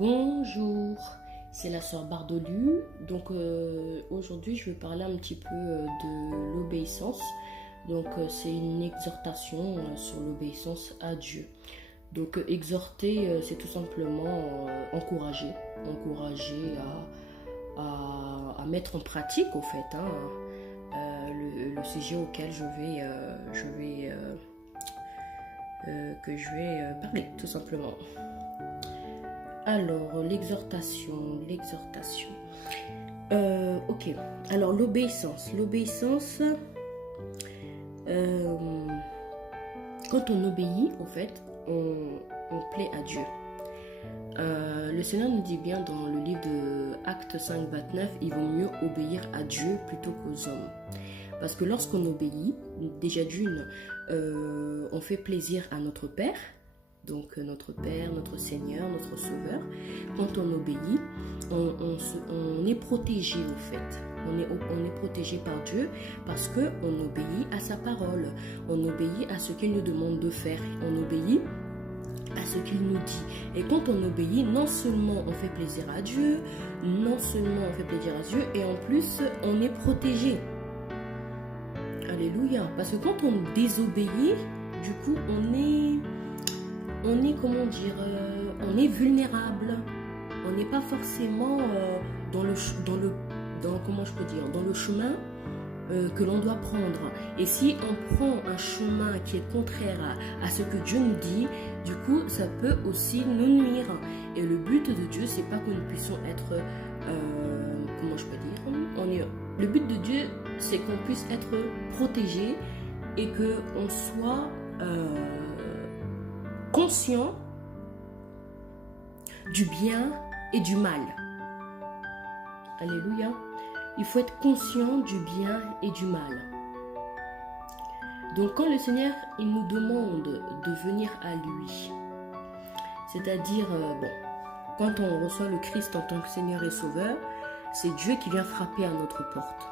Bonjour, c'est la sœur Bardolu. Donc aujourd'hui je vais parler un petit peu de l'obéissance. Donc c'est une exhortation sur l'obéissance à Dieu. Donc exhorter c'est tout simplement encourager à mettre en pratique au fait le sujet auquel je vais parler tout simplement. Alors, l'exhortation. Ok. Alors, l'obéissance. Quand on obéit, au fait, on plaît à Dieu. Le Seigneur nous dit bien dans le livre de Actes 5, 29, il vaut mieux obéir à Dieu plutôt qu'aux hommes. Parce que lorsqu'on obéit, déjà d'une, on fait plaisir à notre Père. Donc notre Père, notre Seigneur, notre Sauveur. Quand on obéit, on est protégé au fait. On est protégé par Dieu parce qu'on obéit à sa parole. On obéit à ce qu'il nous demande de faire. On obéit à ce qu'il nous dit. Et quand on obéit, non seulement on fait plaisir à Dieu, et en plus on est protégé. Alléluia. Parce que quand on désobéit, du coup on est vulnérable. On n'est pas forcément dans le chemin que l'on doit prendre. Et si on prend un chemin qui est contraire à ce que Dieu nous dit, du coup, ça peut aussi nous nuire. Et le but de Dieu, c'est pas que nous puissions être, le but de Dieu, c'est qu'on puisse être protégé et que on soit conscient du bien et du mal. Alléluia. Il faut être conscient du bien et du mal. Donc quand le Seigneur il nous demande de venir à lui, c'est-à-dire quand on reçoit le Christ en tant que Seigneur et Sauveur, c'est Dieu qui vient frapper à notre porte.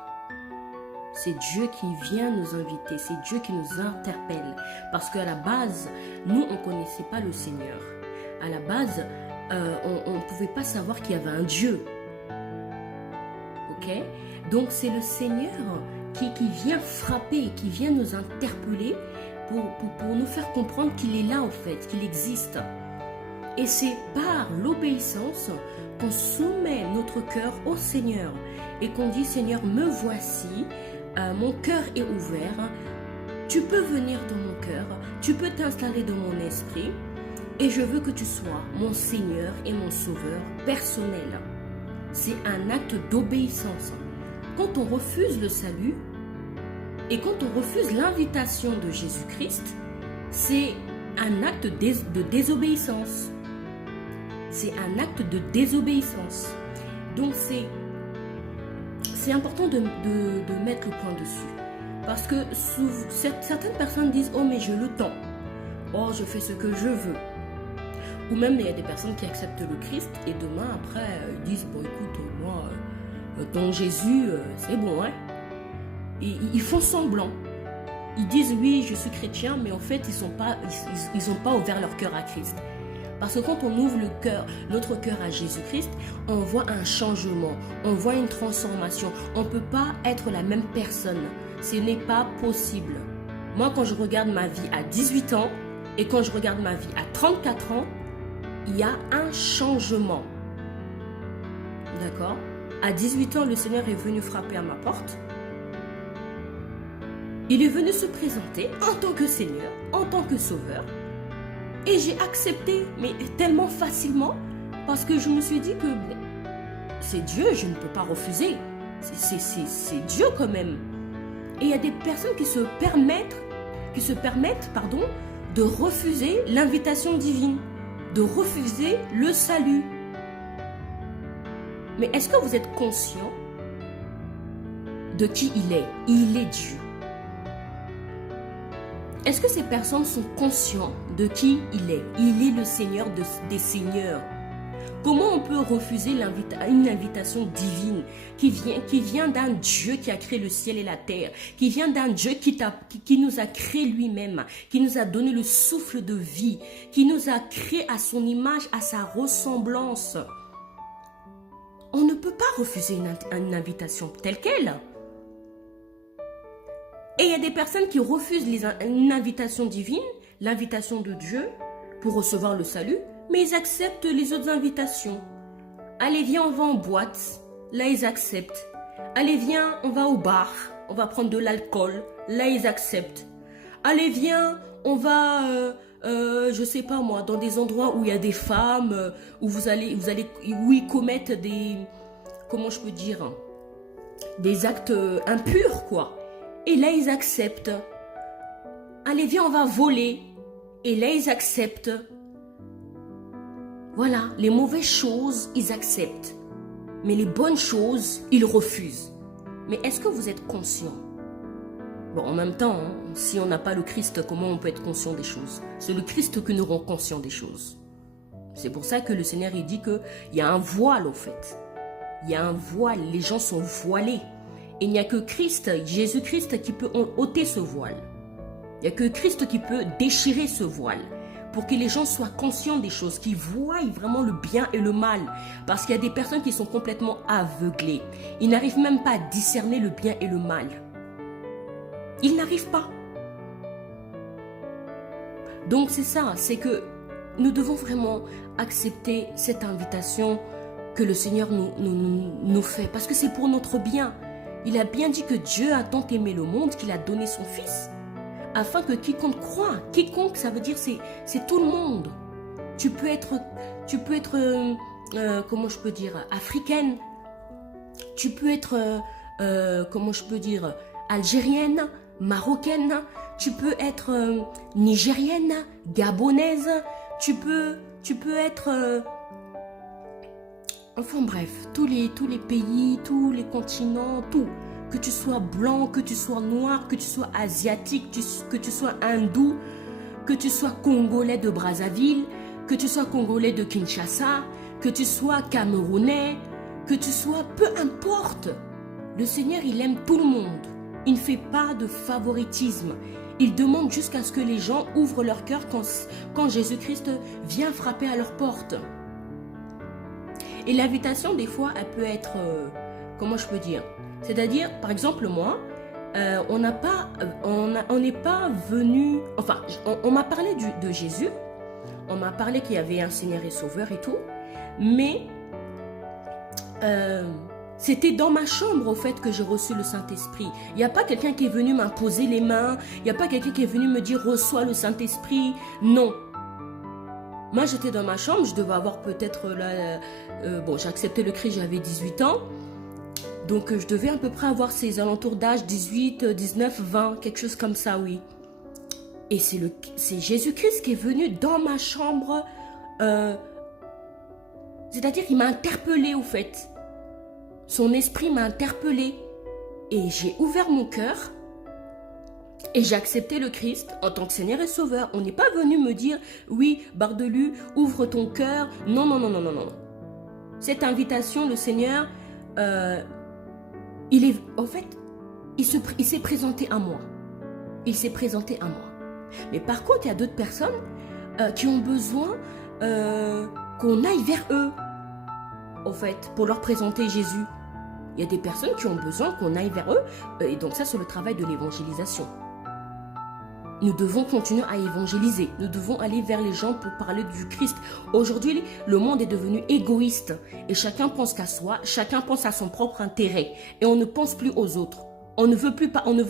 C'est Dieu qui vient nous inviter, c'est Dieu qui nous interpelle. Parce qu'à la base, nous, on ne connaissait pas le Seigneur. À la base, on ne pouvait pas savoir qu'il y avait un Dieu. Ok? Donc, c'est le Seigneur qui vient frapper, qui vient nous interpeller pour nous faire comprendre qu'il est là, en fait, qu'il existe. Et c'est par l'obéissance qu'on soumet notre cœur au Seigneur et qu'on dit, Seigneur, me voici. Mon cœur est ouvert, tu peux venir dans mon cœur, tu peux t'installer dans mon esprit et je veux que tu sois mon Seigneur et mon Sauveur personnel. C'est un acte d'obéissance. Quand on refuse le salut et quand on refuse l'invitation de Jésus-Christ, c'est un acte de désobéissance. C'est un acte de désobéissance. Donc c'est important de mettre le point dessus. Parce que certaines personnes disent « Oh, mais j'ai le temps. Oh, je fais ce que je veux. » Ou même, il y a des personnes qui acceptent le Christ et demain, après, ils disent « Bon, écoute, moi, ton Jésus, c'est bon, hein. » Ils font semblant. Ils disent « Oui, je suis chrétien. » Mais en fait, ils n'ont pas ouvert leur cœur à Christ. Parce que quand on ouvre notre cœur à Jésus-Christ, on voit un changement, on voit une transformation. On ne peut pas être la même personne. Ce n'est pas possible. Moi, quand je regarde ma vie à 18 ans et quand je regarde ma vie à 34 ans, il y a un changement. D'accord? À 18 ans, le Seigneur est venu frapper à ma porte. Il est venu se présenter en tant que Seigneur, en tant que Sauveur. Et j'ai accepté, mais tellement facilement, parce que je me suis dit que c'est Dieu, je ne peux pas refuser. C'est Dieu quand même. Et il y a des personnes qui se permettent, de refuser l'invitation divine, de refuser le salut. Mais est-ce que vous êtes conscient de qui il est? Il est Dieu. Est-ce que ces personnes sont conscientes de qui il est? Il est le Seigneur des seigneurs. Comment on peut refuser une invitation divine qui vient d'un Dieu qui a créé le ciel et la terre, qui vient d'un Dieu qui nous a créé lui-même, qui nous a donné le souffle de vie, qui nous a créé à son image, à sa ressemblance. On ne peut pas refuser une invitation telle qu'elle. Et il y a des personnes qui refusent une invitation divine, l'invitation de Dieu, pour recevoir le salut, mais ils acceptent les autres invitations. Allez, viens, on va en boîte. Là, ils acceptent. Allez, viens, on va au bar. On va prendre de l'alcool. Là, ils acceptent. Allez, viens, on va, je sais pas moi, dans des endroits où il y a des femmes, où où ils commettent des, comment je peux dire, des actes impurs, quoi. Et là, ils acceptent. Allez, viens, on va voler. Et là, ils acceptent. Voilà, les mauvaises choses, ils acceptent. Mais les bonnes choses, ils refusent. Mais est-ce que vous êtes conscient? Bon, en même temps, hein, si on n'a pas le Christ, comment on peut être conscient des choses? C'est le Christ qui nous rend conscient des choses. C'est pour ça que le Seigneur, il dit qu'il y a un voile, au fait. Il y a un voile, les gens sont voilés. Et il n'y a que Christ, Jésus-Christ, qui peut ôter ce voile. Il n'y a que Christ qui peut déchirer ce voile pour que les gens soient conscients des choses, qu'ils voient vraiment le bien et le mal. Parce qu'il y a des personnes qui sont complètement aveuglées. Ils n'arrivent même pas à discerner le bien et le mal. Ils n'arrivent pas. Donc c'est ça, c'est que nous devons vraiment accepter cette invitation que le Seigneur nous fait. Parce que c'est pour notre bien. Il a bien dit que Dieu a tant aimé le monde qu'il a donné son Fils. Afin que quiconque croit, quiconque, ça veut dire c'est tout le monde. Tu peux être comment je peux dire, africaine. Tu peux être, comment je peux dire, algérienne, marocaine. Tu peux être nigérienne, gabonaise. Tu peux être, enfin bref, tous les pays, tous les continents, tout. Que tu sois blanc, que tu sois noir, que tu sois asiatique, que tu sois hindou, que tu sois congolais de Brazzaville, que tu sois congolais de Kinshasa, que tu sois camerounais, que tu sois, peu importe. Le Seigneur, il aime tout le monde. Il ne fait pas de favoritisme. Il demande jusqu'à ce que les gens ouvrent leur cœur quand Jésus-Christ vient frapper à leur porte. Et l'invitation, des fois, elle peut être, comment je peux dire? C'est-à-dire, par exemple, moi, on n'est pas venu... Enfin, on m'a parlé de Jésus. On m'a parlé qu'il y avait un Seigneur et Sauveur et tout. Mais c'était dans ma chambre, au fait, que j'ai reçu le Saint-Esprit. Il n'y a pas quelqu'un qui est venu m'imposer les mains. Il n'y a pas quelqu'un qui est venu me dire « Reçois le Saint-Esprit ». Non. Moi, j'étais dans ma chambre. Je devais avoir peut-être... bon, j'ai accepté le Christ, j'avais 18 ans. Donc, je devais à peu près avoir ces alentours d'âge 18, 19, 20, quelque chose comme ça, oui. Et c'est Jésus-Christ qui est venu dans ma chambre. C'est-à-dire qu'il m'a interpellée, au fait. Son esprit m'a interpellée. Et j'ai ouvert mon cœur. Et j'ai accepté le Christ en tant que Seigneur et Sauveur. On n'est pas venu me dire, oui, Bardelu, ouvre ton cœur. Non, non, non, non, non, non. Cette invitation, le Seigneur... en fait, il s'est présenté à moi. Il s'est présenté à moi. Mais par contre, il y a d'autres personnes qui ont besoin qu'on aille vers eux, au fait, pour leur présenter Jésus. Il y a des personnes qui ont besoin qu'on aille vers eux. Et donc ça, c'est le travail de l'évangélisation. Nous devons continuer à évangéliser. Nous devons aller vers les gens pour parler du Christ. Aujourd'hui, le monde est devenu égoïste. Et chacun pense qu'à soi. Chacun pense à son propre intérêt. Et on ne pense plus aux autres. On ne veut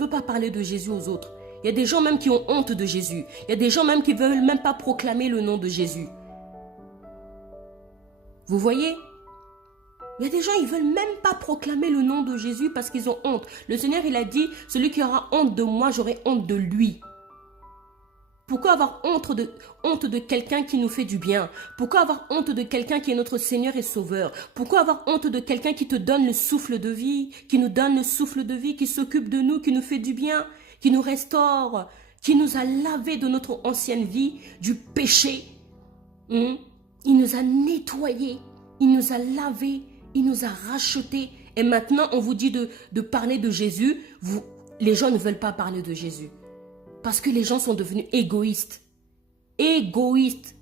pas parler de Jésus aux autres. Il y a des gens même qui ont honte de Jésus. Il y a des gens même qui ne veulent même pas proclamer le nom de Jésus. Vous voyez? Il y a des gens, ils ne veulent même pas proclamer le nom de Jésus parce qu'ils ont honte. Le Seigneur, il a dit, celui qui aura honte de moi, j'aurai honte de lui. Pourquoi avoir honte de quelqu'un qui nous fait du bien? Pourquoi avoir honte de quelqu'un qui est notre Seigneur et Sauveur? Pourquoi avoir honte de quelqu'un qui te donne le souffle de vie, qui nous donne le souffle de vie, qui s'occupe de nous, qui nous fait du bien, qui nous restaure, qui nous a lavé de notre ancienne vie, du péché, Il nous a nettoyés, il nous a lavés, il nous a rachetés. Et maintenant, on vous dit de parler de Jésus. Les gens ne veulent pas parler de Jésus. Parce que les gens sont devenus égoïstes. Égoïstes.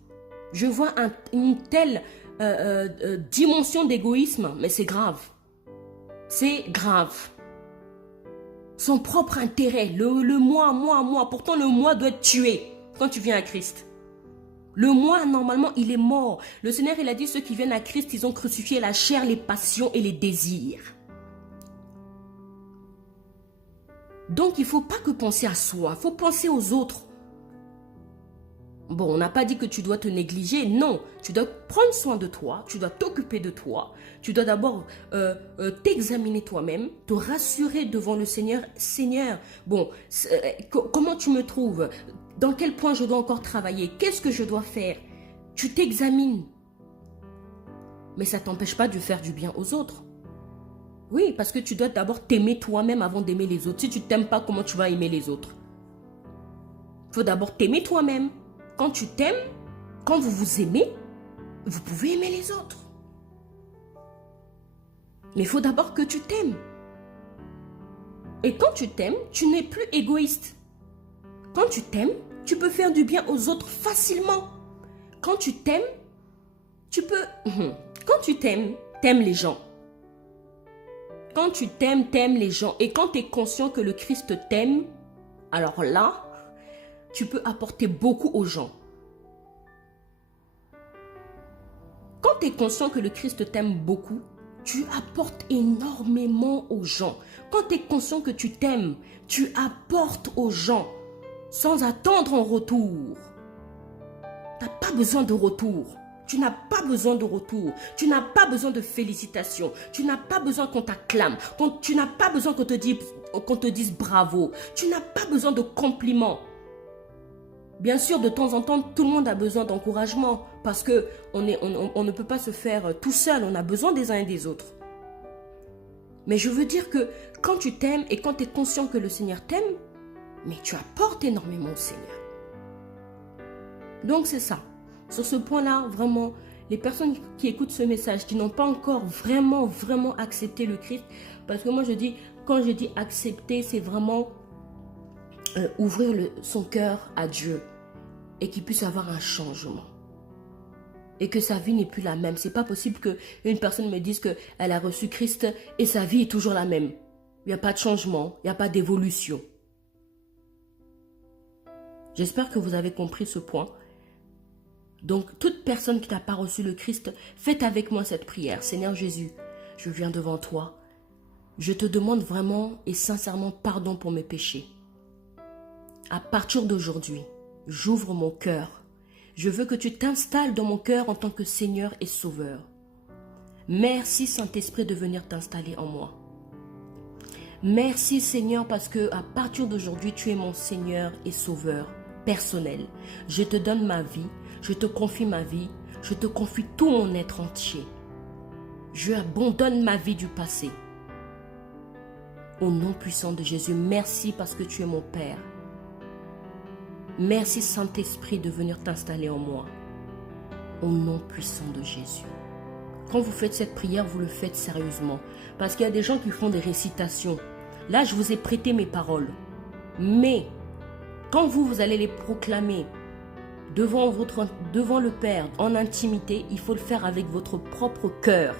Je vois une telle dimension d'égoïsme, mais c'est grave. C'est grave. Son propre intérêt, le moi. Pourtant, le moi doit être tué quand tu viens à Christ. Le moi, normalement, il est mort. Le Seigneur, il a dit, ceux qui viennent à Christ, ils ont crucifié la chair, les passions et les désirs. Donc, il ne faut pas que penser à soi, il faut penser aux autres. Bon, on n'a pas dit que tu dois te négliger, non. Tu dois prendre soin de toi, tu dois t'occuper de toi. Tu dois d'abord t'examiner toi-même, te rassurer devant le Seigneur. Seigneur, bon, comment tu me trouves? Dans quel point je dois encore travailler? Qu'est-ce que je dois faire? Tu t'examines. Mais ça ne t'empêche pas de faire du bien aux autres. Oui, parce que tu dois d'abord t'aimer toi-même avant d'aimer les autres. Si tu ne t'aimes pas, comment tu vas aimer les autres? Il faut d'abord t'aimer toi-même. Quand tu t'aimes, quand vous vous aimez, vous pouvez aimer les autres. Mais il faut d'abord que tu t'aimes. Et quand tu t'aimes, tu n'es plus égoïste. Quand tu t'aimes, tu peux faire du bien aux autres facilement. Quand tu t'aimes, tu peux... Quand tu t'aimes, t'aimes les gens. Quand tu t'aimes, t'aimes les gens. Et quand tu es conscient que le Christ t'aime, alors là, tu peux apporter beaucoup aux gens. Quand tu es conscient que le Christ t'aime beaucoup, tu apportes énormément aux gens. Quand tu es conscient que tu t'aimes, tu apportes aux gens sans attendre en retour. Tu n'as pas besoin de retour. Tu n'as pas besoin de retour. Tu n'as pas besoin de félicitations. Tu n'as pas besoin qu'on t'acclame. Tu n'as pas besoin qu'on te dise bravo. Tu n'as pas besoin de compliments. Bien sûr, de temps en temps, tout le monde a besoin d'encouragement parce qu'on ne peut pas se faire tout seul. On a besoin des uns et des autres. Mais je veux dire que quand tu t'aimes et quand tu es conscient que le Seigneur t'aime, mais tu apportes énormément au Seigneur. Donc c'est ça. Sur ce point-là, vraiment, les personnes qui écoutent ce message, qui n'ont pas encore vraiment accepté le Christ, parce que moi je dis, quand je dis accepter, c'est vraiment ouvrir son cœur à Dieu et qu'il puisse avoir un changement. Et que sa vie n'est plus la même. C'est pas possible qu'une personne me dise qu'elle a reçu Christ et sa vie est toujours la même. Il n'y a pas de changement, il n'y a pas d'évolution. J'espère que vous avez compris ce point. Donc, toute personne qui n'a pas reçu le Christ, faites avec moi cette prière. Seigneur Jésus, je viens devant toi. Je te demande vraiment et sincèrement pardon pour mes péchés. À partir d'aujourd'hui, j'ouvre mon cœur. Je veux que tu t'installes dans mon cœur en tant que Seigneur et Sauveur. Merci Saint-Esprit de venir t'installer en moi. Merci Seigneur parce que à partir d'aujourd'hui, tu es mon Seigneur et Sauveur personnel. Je te donne ma vie, je te confie ma vie, je te confie tout mon être entier. Je abandonne ma vie du passé. Au nom puissant de Jésus, merci parce que tu es mon Père. Merci Saint-Esprit de venir t'installer en moi. Au nom puissant de Jésus. Quand vous faites cette prière, vous le faites sérieusement. Parce qu'il y a des gens qui font des récitations. Là, je vous ai prêté mes paroles. Mais, quand vous allez les proclamer devant le Père, en intimité, il faut le faire avec votre propre cœur.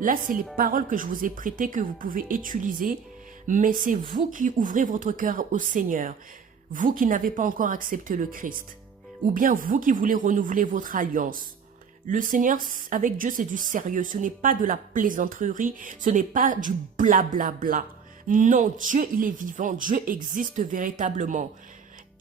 Là, c'est les paroles que je vous ai prêtées que vous pouvez utiliser. Mais c'est vous qui ouvrez votre cœur au Seigneur. Vous qui n'avez pas encore accepté le Christ. Ou bien vous qui voulez renouveler votre alliance. Le Seigneur, avec Dieu, c'est du sérieux. Ce n'est pas de la plaisanterie. Ce n'est pas du blablabla. Non, Dieu, il est vivant. Dieu existe véritablement.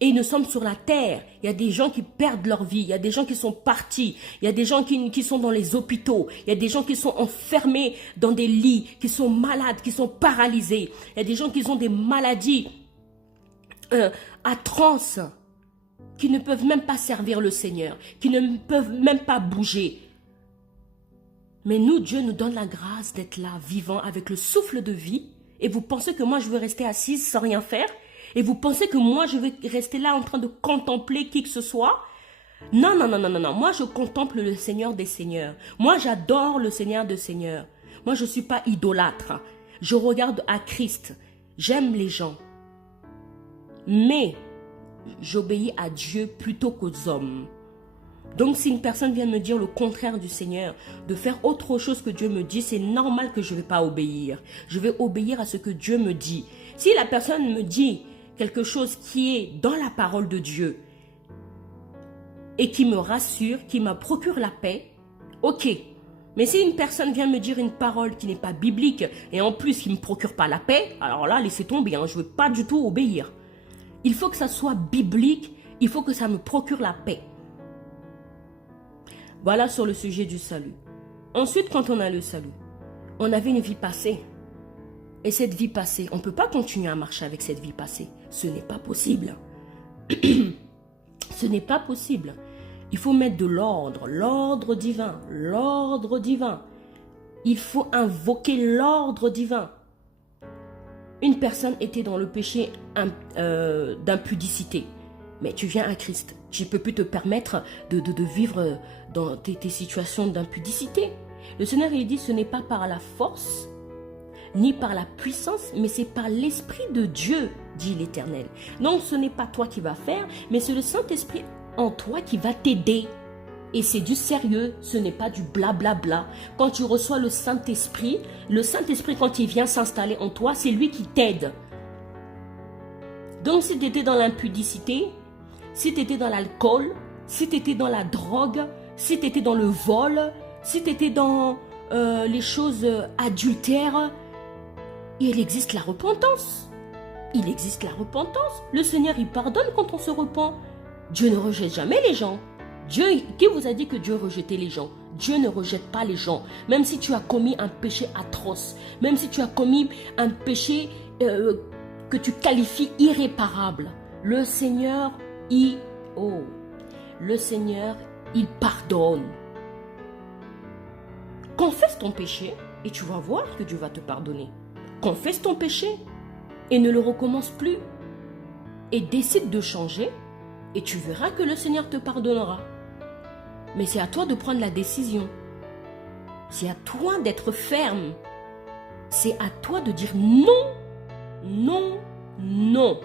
Et nous sommes sur la terre. Il y a des gens qui perdent leur vie. Il y a des gens qui sont partis. Il y a des gens qui sont dans les hôpitaux. Il y a des gens qui sont enfermés dans des lits, qui sont malades, qui sont paralysés. Il y a des gens qui ont des maladies atroces, qui ne peuvent même pas servir le Seigneur, qui ne peuvent même pas bouger. Mais nous, Dieu nous donne la grâce d'être là, vivant, avec le souffle de vie. Et vous pensez que moi, je veux rester assise sans rien faire? Et vous pensez que moi, je vais rester là en train de contempler qui que ce soit? Non, non, non, non, non, non. Moi, je contemple le Seigneur des Seigneurs. Moi, j'adore le Seigneur des Seigneurs. Moi, je ne suis pas idolâtre. Je regarde à Christ. J'aime les gens. Mais, j'obéis à Dieu plutôt qu'aux hommes. Donc, si une personne vient me dire le contraire du Seigneur, de faire autre chose que Dieu me dit, c'est normal que je ne vais pas obéir. Je vais obéir à ce que Dieu me dit. Si la personne me dit quelque chose qui est dans la parole de Dieu et qui me rassure, qui me procure la paix, ok. Mais si une personne vient me dire une parole qui n'est pas biblique et en plus qui ne me procure pas la paix, alors là, laissez tomber, hein, je ne veux pas du tout obéir. Il faut que ça soit biblique, il faut que ça me procure la paix. Voilà sur le sujet du salut. Ensuite, quand on a le salut, on avait une vie passée. Et cette vie passée, on ne peut pas continuer à marcher avec cette vie passée. Ce n'est pas possible. Ce n'est pas possible. Il faut mettre de l'ordre, l'ordre divin, l'ordre divin. Il faut invoquer l'ordre divin. Une personne était dans le péché d'impudicité. Mais tu viens à Christ. Tu ne peux plus te permettre de vivre dans tes situations d'impudicité. Le Seigneur, il dit, ce n'est pas par la force, ni par la puissance, mais c'est par l'Esprit de Dieu, dit l'Éternel. Donc, ce n'est pas toi qui vas faire, mais c'est le Saint-Esprit en toi qui va t'aider. Et c'est du sérieux, ce n'est pas du blablabla. Quand tu reçois le Saint-Esprit, quand il vient s'installer en toi, c'est lui qui t'aide. Donc, si tu étais dans l'impudicité, si tu étais dans l'alcool, si tu étais dans la drogue, si tu étais dans le vol, si tu étais dans les choses adultères, il existe la repentance. Il existe la repentance. Le Seigneur, il pardonne quand on se repent. Dieu ne rejette jamais les gens. Dieu, qui vous a dit que Dieu rejetait les gens? Dieu ne rejette pas les gens. Même si tu as commis un péché atroce, même si tu as commis un péché que tu qualifies irréparable, le Seigneur, le Seigneur, il pardonne. Confesse ton péché et tu vas voir que Dieu va te pardonner. Confesse ton péché et ne le recommence plus. Et décide de changer et tu verras que le Seigneur te pardonnera. Mais c'est à toi de prendre la décision. C'est à toi d'être ferme. C'est à toi de dire non, non, non.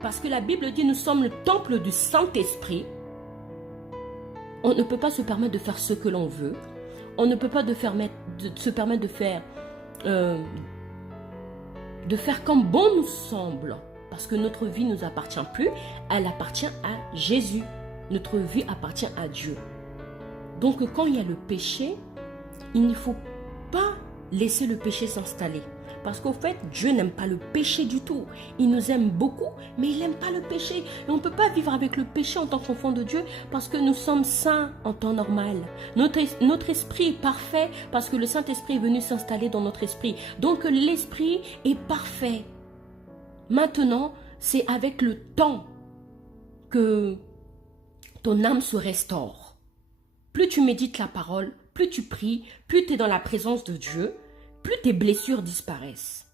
Parce que la Bible dit, nous sommes le temple du Saint-Esprit. On ne peut pas se permettre de faire ce que l'on veut. On ne peut pas se permettre de faire comme bon nous semble. Parce que notre vie ne nous appartient plus. Elle appartient à Jésus. Notre vie appartient à Dieu. Donc quand il y a le péché, il ne faut pas laisser le péché s'installer. Parce qu'au fait, Dieu n'aime pas le péché du tout. Il nous aime beaucoup, mais il n'aime pas le péché. Et on ne peut pas vivre avec le péché en tant qu'enfant de Dieu parce que nous sommes saints en temps normal. Notre esprit est parfait parce que le Saint-Esprit est venu s'installer dans notre esprit. Donc l'esprit est parfait. Maintenant, c'est avec le temps que ton âme se restaure. Plus tu médites la parole, plus tu pries, plus tu es dans la présence de Dieu, plus tes blessures disparaissent.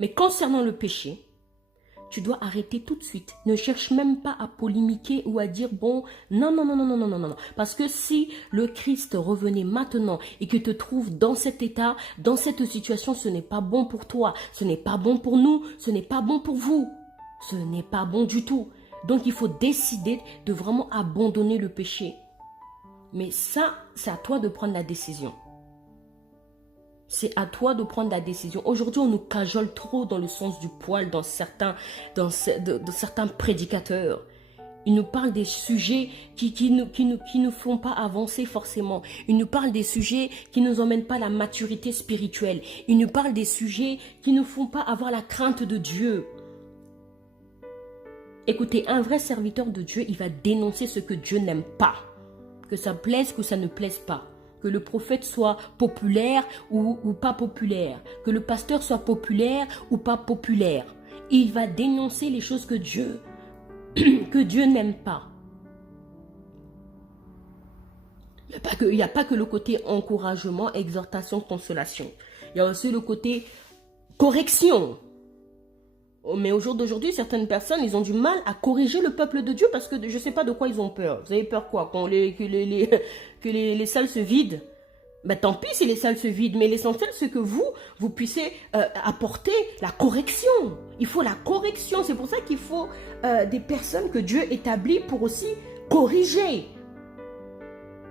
Mais concernant le péché, tu dois arrêter tout de suite. Ne cherche même pas à polémiquer ou à dire bon, non, non, non, non, non, non, non, non. Parce que si le Christ revenait maintenant et que te trouve dans cet état, dans cette situation, ce n'est pas bon pour toi, ce n'est pas bon pour nous, ce n'est pas bon pour vous. Ce n'est pas bon du tout. Donc il faut décider de vraiment abandonner le péché. Mais ça, c'est à toi de prendre la décision. C'est à toi de prendre la décision. Aujourd'hui, on nous cajole trop dans le sens du poil dans certains prédicateurs. Ils nous parlent des sujets qui nous font pas avancer forcément. Ils nous parlent des sujets qui ne nous emmènent pas à la maturité spirituelle. Ils nous parlent des sujets qui ne nous font pas avoir la crainte de Dieu. Écoutez, un vrai serviteur de Dieu, il va dénoncer ce que Dieu n'aime pas. Que ça plaise, que ça ne plaise pas. Que le prophète soit populaire ou pas populaire. Que le pasteur soit populaire ou pas populaire. Il va dénoncer les choses que Dieu n'aime pas. Il n'y a pas que le côté encouragement, exhortation, consolation. Il y a aussi le côté correction. Mais au jour d'aujourd'hui, certaines personnes, ils ont du mal à corriger le peuple de Dieu parce que je ne sais pas de quoi ils ont peur. Vous avez peur quoi? Que les salles se vident? Ben, tant pis si les salles se vident, mais l'essentiel c'est que vous puissiez apporter la correction. Il faut la correction, c'est pour ça qu'il faut des personnes que Dieu établit pour aussi corriger.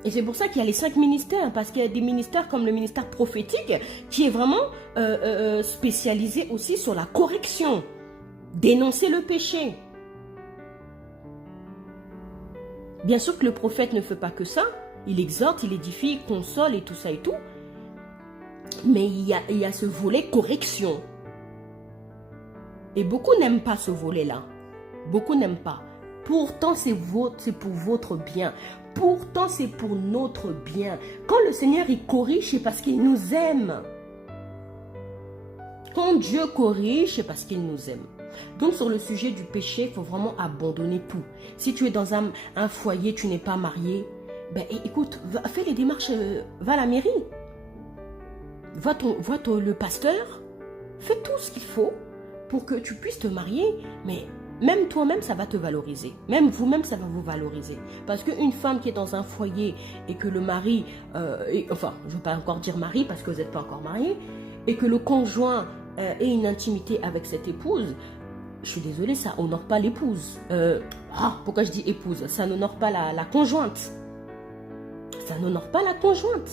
Et c'est pour ça qu'il y a les 5 ministères, parce qu'il y a des ministères comme le ministère prophétique qui est vraiment spécialisé aussi sur la correction, dénoncer le péché. Bien sûr que le prophète ne fait pas que ça, il exhorte, il édifie, il console et tout ça et tout, mais il y a ce volet correction. Et beaucoup n'aiment pas ce volet-là, beaucoup n'aiment pas. Pourtant c'est pour votre bien. Pourtant, c'est pour notre bien. Quand le Seigneur, il corrige, c'est parce qu'il nous aime. Quand Dieu corrige, c'est parce qu'il nous aime. Donc, sur le sujet du péché, il faut vraiment abandonner tout. Si tu es dans un foyer, tu n'es pas marié, ben écoute, fais les démarches, va à la mairie. Vois le pasteur. Fais tout ce qu'il faut pour que tu puisses te marier, mais... Même toi-même, ça va te valoriser. Même vous-même, ça va vous valoriser. Parce qu'une femme qui est dans un foyer et que le mari, enfin, je ne veux pas encore dire mari parce que vous n'êtes pas encore marié, et que le conjoint ait une intimité avec cette épouse, je suis désolée, ça honore pas l'épouse. Pourquoi je dis épouse? Ça n'honore pas la conjointe. Ça n'honore pas la conjointe.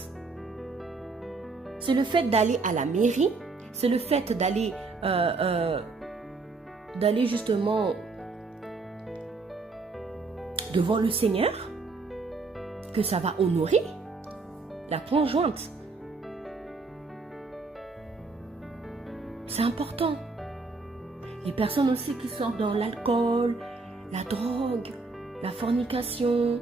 C'est le fait d'aller à la mairie, c'est le fait d'aller justement devant le Seigneur que ça va honorer la conjointe. C'est important. Les personnes aussi qui sortent dans l'alcool, la drogue, la fornication,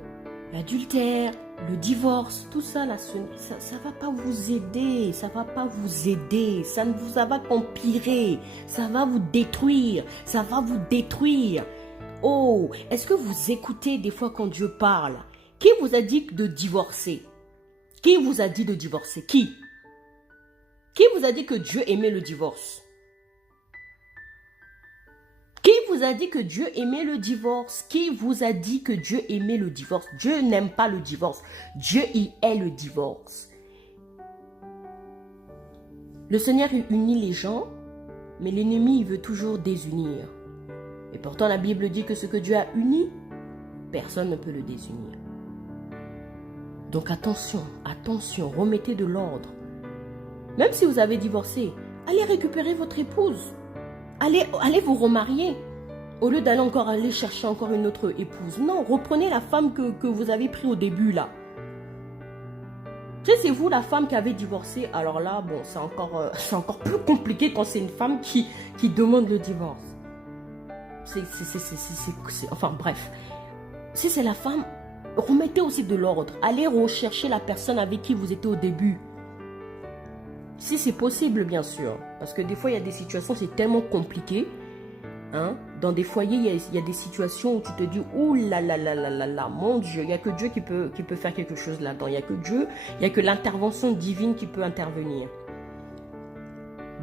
l'adultère, le divorce, tout ça, là, ça ne va pas vous aider, ça ne va pas vous aider, ça va qu'empirer, ça va vous détruire, ça va vous détruire. Oh, est-ce que vous écoutez des fois quand Dieu parle? Qui vous a dit de divorcer? Qui vous a dit de divorcer? Qui vous a dit que Dieu aimait le divorce? Qui vous a dit que Dieu aimait le divorce? Qui vous a dit que Dieu aimait le divorce? Dieu n'aime pas le divorce. Dieu, il est le divorce. Le Seigneur, il unit les gens, mais l'ennemi, il veut toujours désunir. Et pourtant, la Bible dit que ce que Dieu a uni, personne ne peut le désunir. Donc attention, attention, remettez de l'ordre. Même si vous avez divorcé, allez récupérer votre épouse. Allez vous remarier. Au lieu d'aller aller chercher encore une autre épouse. Non, reprenez la femme que vous avez prise au début là. Tu sais, c'est vous la femme qui avez divorcé. Alors là, bon, c'est encore plus compliqué quand c'est une femme qui demande le divorce. Enfin bref. Si c'est la femme, remettez aussi de l'ordre. Allez rechercher la personne avec qui vous étiez au début. Si c'est possible, bien sûr. Parce que des fois, il y a des situations, c'est tellement compliqué. Hein? Dans des foyers, il y a des situations où tu te dis, ouh là là là là là là, mon Dieu, il n'y a que Dieu qui peut faire quelque chose là-dedans. Il n'y a que Dieu, il n'y a que l'intervention divine qui peut intervenir.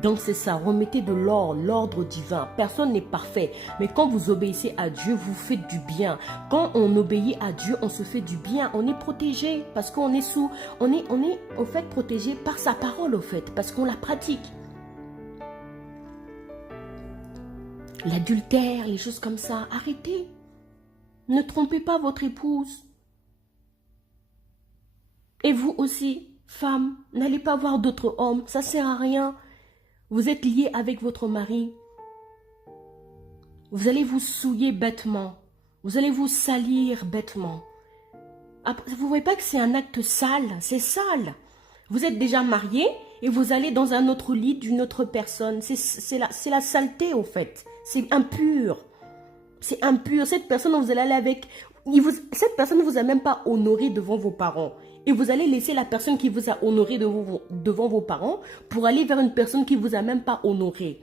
Donc c'est ça, remettez de l'ordre divin. Personne n'est parfait. Mais quand vous obéissez à Dieu, vous faites du bien. Quand on obéit à Dieu, on se fait du bien. On est protégé parce qu'on est on est au fait protégé par sa parole au fait, parce qu'on la pratique. L'adultère, les choses comme ça, arrêtez. Ne trompez pas votre épouse. Et vous aussi, femme, n'allez pas voir d'autres hommes, ça sert à rien. Vous êtes lié avec votre mari. Vous allez vous souiller bêtement. Vous allez vous salir bêtement. Vous ne voyez pas que c'est un acte sale? C'est sale. Vous êtes déjà marié et vous allez dans un autre lit d'une autre personne. C'est la saleté au fait. C'est impur. C'est impur. Cette personne dont vous allez aller avec, cette personne ne vous a même pas honoré devant vos parents. Et vous allez laisser la personne qui vous a honoré devant vos parents pour aller vers une personne qui ne vous a même pas honoré,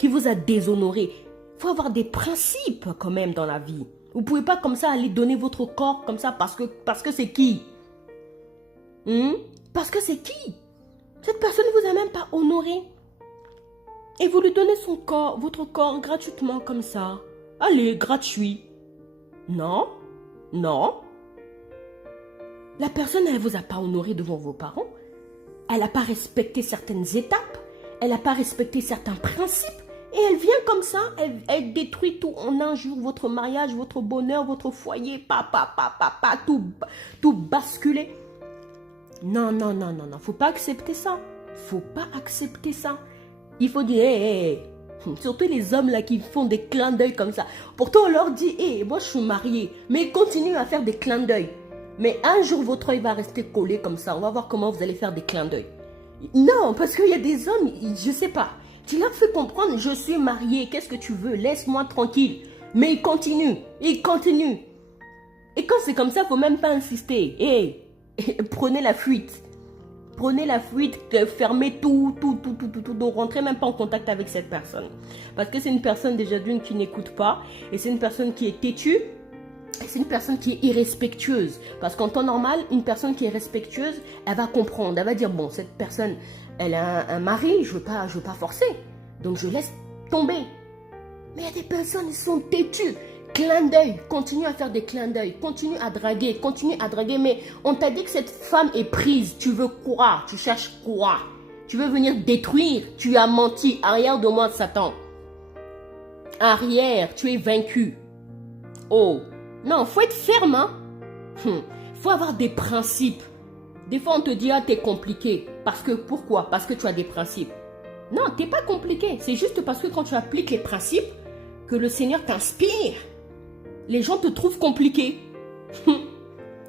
qui vous a déshonoré. Il faut avoir des principes quand même dans la vie. Vous ne pouvez pas comme ça aller donner votre corps comme ça parce que c'est qui? Parce que c'est qui? Cette personne ne vous a même pas honoré. Et vous lui donnez son corps, votre corps gratuitement comme ça. Allez, gratuit. Non, non. La personne, elle ne vous a pas honoré devant vos parents. Elle n'a pas respecté certaines étapes. Elle n'a pas respecté certains principes. Et elle vient comme ça, elle détruit tout en un jour, votre mariage, votre bonheur, votre foyer, tout basculer. Non, non, non, non, non, faut pas accepter ça. Faut pas accepter ça. Il faut dire, hé. Surtout les hommes là qui font des clins d'œil comme ça. Pourtant on leur dit, hé, moi je suis mariée, mais ils continuent à faire des clins d'œil. Mais un jour votre œil va rester collé comme ça, on va voir comment vous allez faire des clins d'œil. Non, parce qu'il y a des hommes, je sais pas. Tu leur fais comprendre, je suis mariée, qu'est-ce que tu veux, laisse-moi tranquille. Mais ils continuent. Et quand c'est comme ça, il ne faut même pas insister. Prenez la fuite. Prenez la fuite, fermez tout, ne rentrez même pas en contact avec cette personne. Parce que c'est une personne déjà d'une qui n'écoute pas, et c'est une personne qui est têtue, et c'est une personne qui est irrespectueuse. Parce qu'en temps normal, une personne qui est respectueuse, elle va comprendre, elle va dire, bon, cette personne... Elle a un mari, je veux pas forcer. Donc je laisse tomber. Mais il y a des personnes, ils sont têtues. Clin d'œil, continue à faire des clins d'œil. Continue à draguer. Mais on t'a dit que cette femme est prise. Tu veux quoi? Tu cherches quoi? Tu veux venir détruire? Tu as menti. Arrière de moi, Satan. Arrière, tu es vaincu. Oh. Non, faut être ferme, hein. Faut avoir des principes. Des fois, on te dit, ah, t'es compliqué. Parce que, pourquoi? Parce que tu as des principes. Non, t'es pas compliqué. C'est juste parce que quand tu appliques les principes, que le Seigneur t'inspire. Les gens te trouvent compliqué.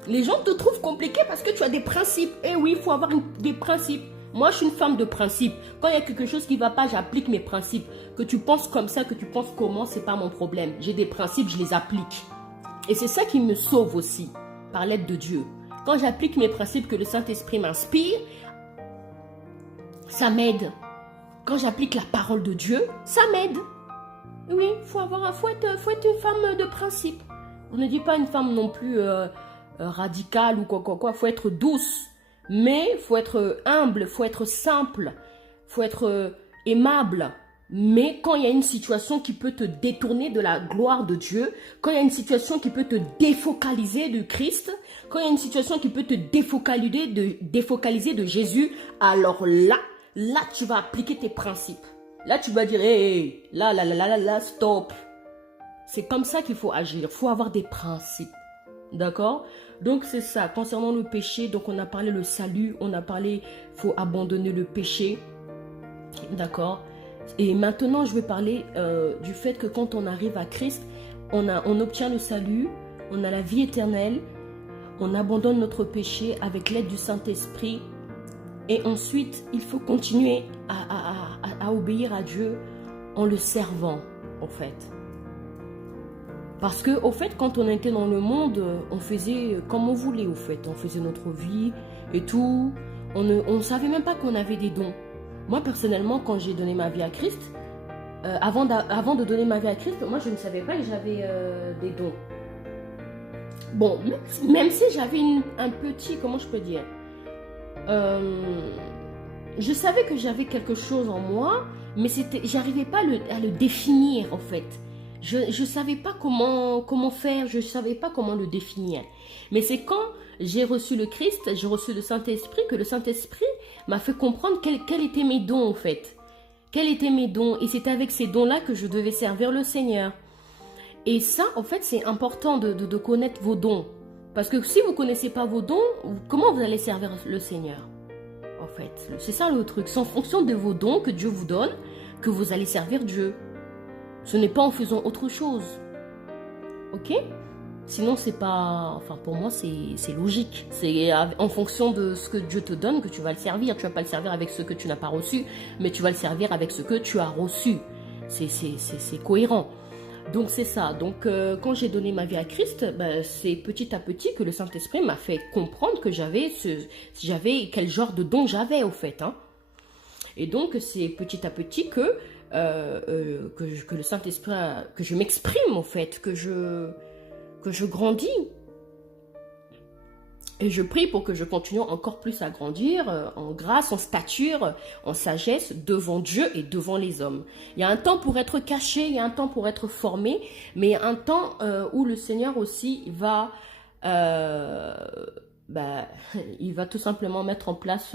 Les gens te trouvent compliqué parce que tu as des principes. Eh oui, il faut avoir des principes. Moi, je suis une femme de principes. Quand il y a quelque chose qui ne va pas, j'applique mes principes. Que tu penses comme ça, que tu penses comment, c'est pas mon problème. J'ai des principes, je les applique. Et c'est ça qui me sauve aussi, par l'aide de Dieu. Quand j'applique mes principes que le Saint-Esprit m'inspire, ça m'aide. Quand j'applique la parole de Dieu, ça m'aide. Oui, faut être une femme de principe. On ne dit pas une femme non plus radicale ou quoi. Faut être douce, mais faut être humble, faut être simple, faut être aimable. Mais quand il y a une situation qui peut te détourner de la gloire de Dieu, quand il y a une situation qui peut te défocaliser du Christ, quand il y a une situation qui peut te défocaliser de Jésus, alors là, tu vas appliquer tes principes. Là, tu vas dire, hey, là, stop. C'est comme ça qu'il faut agir. Il faut avoir des principes. D'accord? Donc, c'est ça. Concernant le péché, donc on a parlé le salut, on a parlé, il faut abandonner le péché. D'accord? Et maintenant, je vais parler du fait que quand on arrive à Christ, on obtient le salut, on a la vie éternelle, on abandonne notre péché avec l'aide du Saint-Esprit. Et ensuite, il faut continuer à obéir à Dieu en le servant, en fait. Parce que, au fait, quand on était dans le monde, on faisait comme on voulait, au fait. On faisait notre vie et tout. On ne savait même pas qu'on avait des dons. Moi, personnellement, quand j'ai donné ma vie à Christ, avant de donner ma vie à Christ, moi, je ne savais pas que j'avais des dons. Bon, même si j'avais un petit, comment je peux dire, je savais que j'avais quelque chose en moi, mais j'arrivais pas à le définir, en fait. Je ne savais pas comment faire, je ne savais pas comment le définir. Mais c'est quand j'ai reçu le Christ, j'ai reçu le Saint-Esprit, que le Saint-Esprit m'a fait comprendre quels étaient mes dons, en fait. Quels étaient mes dons? Et c'est avec ces dons-là que je devais servir le Seigneur. Et ça, en fait, c'est important de connaître vos dons. Parce que si vous ne connaissez pas vos dons, comment vous allez servir le Seigneur? En fait, c'est ça le truc. C'est en fonction de vos dons que Dieu vous donne que vous allez servir Dieu. Ce n'est pas en faisant autre chose. Ok? Sinon, c'est pas... Enfin, pour moi, c'est logique. C'est en fonction de ce que Dieu te donne que tu vas le servir. Tu ne vas pas le servir avec ce que tu n'as pas reçu, mais tu vas le servir avec ce que tu as reçu. C'est cohérent. Donc, c'est ça. Donc, quand j'ai donné ma vie à Christ, c'est petit à petit que le Saint-Esprit m'a fait comprendre que j'avais quel genre de don j'avais, au fait. Hein. Et donc, c'est petit à petit que le Saint-Esprit, que je m'exprime, au fait, que je grandis. Et je prie pour que je continue encore plus à grandir en grâce, en stature, en sagesse devant Dieu et devant les hommes. Il y a un temps pour être caché, il y a un temps pour être formé, mais il y a un temps où le Seigneur aussi va, euh, il va tout simplement mettre en place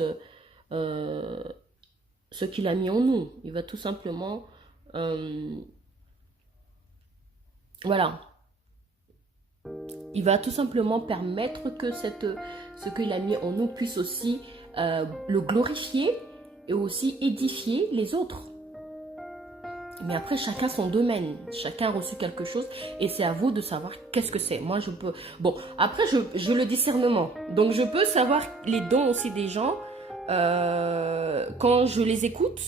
ce qu'il a mis en nous. Il va tout simplement, voilà, il va tout simplement permettre que ce qu'il a mis en nous puisse aussi le glorifier et aussi édifier les autres. Mais après, chacun son domaine. Chacun a reçu quelque chose et c'est à vous de savoir qu'est-ce que c'est. Moi, je peux... Bon, après, j'ai le discernement. Donc, je peux savoir les dons aussi des gens quand je les écoute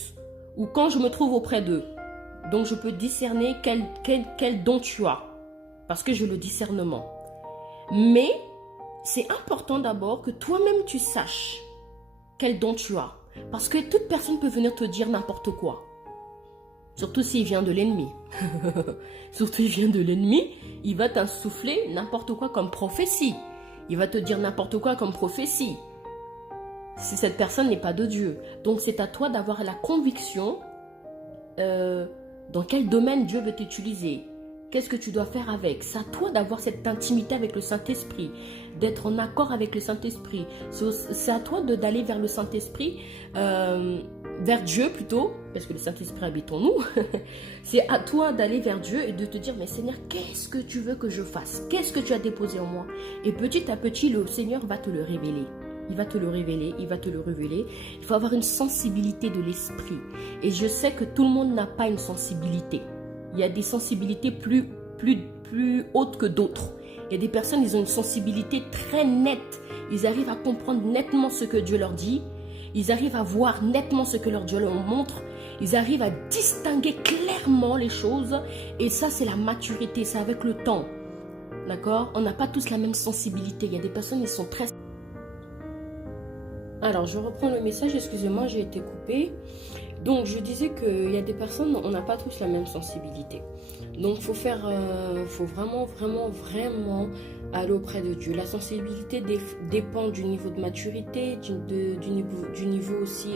ou quand je me trouve auprès d'eux. Donc, je peux discerner quel don tu as parce que j'ai le discernement. Mais c'est important d'abord que toi-même tu saches quel don tu as. Parce que toute personne peut venir te dire n'importe quoi. Surtout s'il vient de l'ennemi. Surtout s'il vient de l'ennemi, il va t'insuffler n'importe quoi comme prophétie. Il va te dire n'importe quoi comme prophétie. Si cette personne n'est pas de Dieu. Donc c'est à toi d'avoir la conviction dans quel domaine Dieu veut t'utiliser. Qu'est-ce que tu dois faire avec? C'est à toi d'avoir cette intimité avec le Saint-Esprit, d'être en accord avec le Saint-Esprit. C'est à toi d'aller vers le Saint-Esprit, vers Dieu plutôt, parce que le Saint-Esprit habite en nous. C'est à toi d'aller vers Dieu et de te dire, mais Seigneur, qu'est-ce que tu veux que je fasse? Qu'est-ce que tu as déposé en moi? Et petit à petit, le Seigneur va te le révéler. Il va te le révéler, il va te le révéler. Il faut avoir une sensibilité de l'esprit. Et je sais que tout le monde n'a pas une sensibilité. Il y a des sensibilités plus hautes que d'autres. Il y a des personnes, ils ont une sensibilité très nette. Ils arrivent à comprendre nettement ce que Dieu leur dit. Ils arrivent à voir nettement ce que leur Dieu leur montre. Ils arrivent à distinguer clairement les choses. Et ça, c'est la maturité, c'est avec le temps. D'accord? On n'a pas tous la même sensibilité. Il y a des personnes, ils sont très... Alors, je reprends le message. Excusez-moi, j'ai été coupée. Donc, je disais qu'il y a des personnes, on n'a pas tous la même sensibilité. Donc, il faut vraiment aller auprès de Dieu. La sensibilité dépend du niveau de maturité, du niveau aussi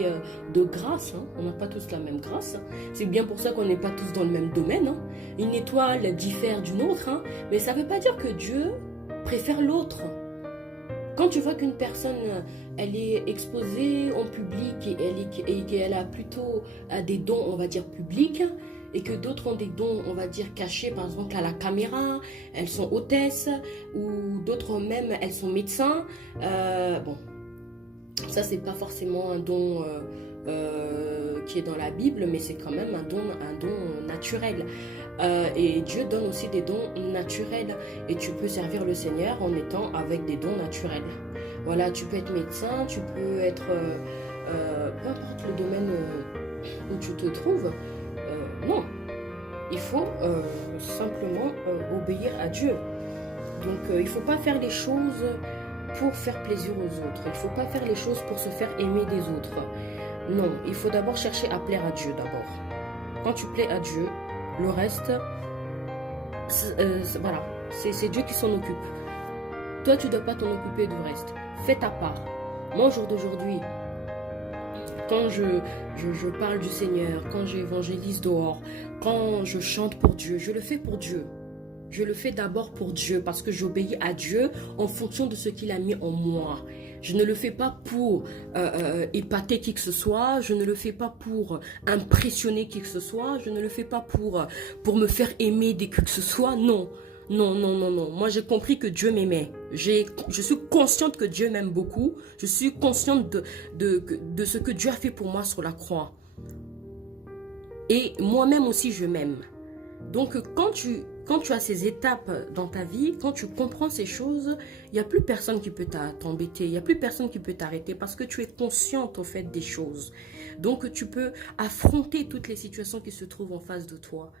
de grâce. Hein. On n'a pas tous la même grâce. C'est bien pour ça qu'on n'est pas tous dans le même domaine. Hein. Une étoile diffère d'une autre, hein. Mais ça ne veut pas dire que Dieu préfère l'autre. Quand tu vois qu'une personne, elle est exposée en public et qu'elle a plutôt des dons, on va dire, publics, et que d'autres ont des dons, on va dire, cachés, par exemple, à la caméra, elles sont hôtesses, ou d'autres même, elles sont médecins. Bon, ça, c'est pas forcément un don qui est dans la Bible, mais c'est quand même un don naturel. Et Dieu donne aussi des dons naturels et tu peux servir le Seigneur en étant avec des dons naturels. Voilà, tu peux être médecin, tu peux être peu importe le domaine où tu te trouves. Non, il faut simplement obéir à Dieu. Donc il ne faut pas faire les choses pour faire plaisir aux autres. Il ne faut pas faire les choses pour se faire aimer des autres. Non, il faut d'abord chercher à plaire à Dieu d'abord. Quand tu plais à Dieu, le reste, voilà, c'est Dieu qui s'en occupe. Toi, tu ne dois pas t'en occuper du reste. Fais ta part. Moi, au jour d'aujourd'hui, quand je parle du Seigneur, quand j'évangélise dehors, quand je chante pour Dieu, je le fais pour Dieu. Je le fais d'abord pour Dieu parce que j'obéis à Dieu en fonction de ce qu'il a mis en moi. Je ne le fais pas pour épater qui que ce soit. Je ne le fais pas pour impressionner qui que ce soit. Je ne le fais pas pour me faire aimer de qui que ce soit. Non. Non. Moi, j'ai compris que Dieu m'aimait. Je suis consciente que Dieu m'aime beaucoup. Je suis consciente de ce que Dieu a fait pour moi sur la croix. Et moi-même aussi, je m'aime. Donc, quand tu as ces étapes dans ta vie, quand tu comprends ces choses, il n'y a plus personne qui peut t'embêter, il n'y a plus personne qui peut t'arrêter parce que tu es consciente au fait des choses. Donc, tu peux affronter toutes les situations qui se trouvent en face de toi.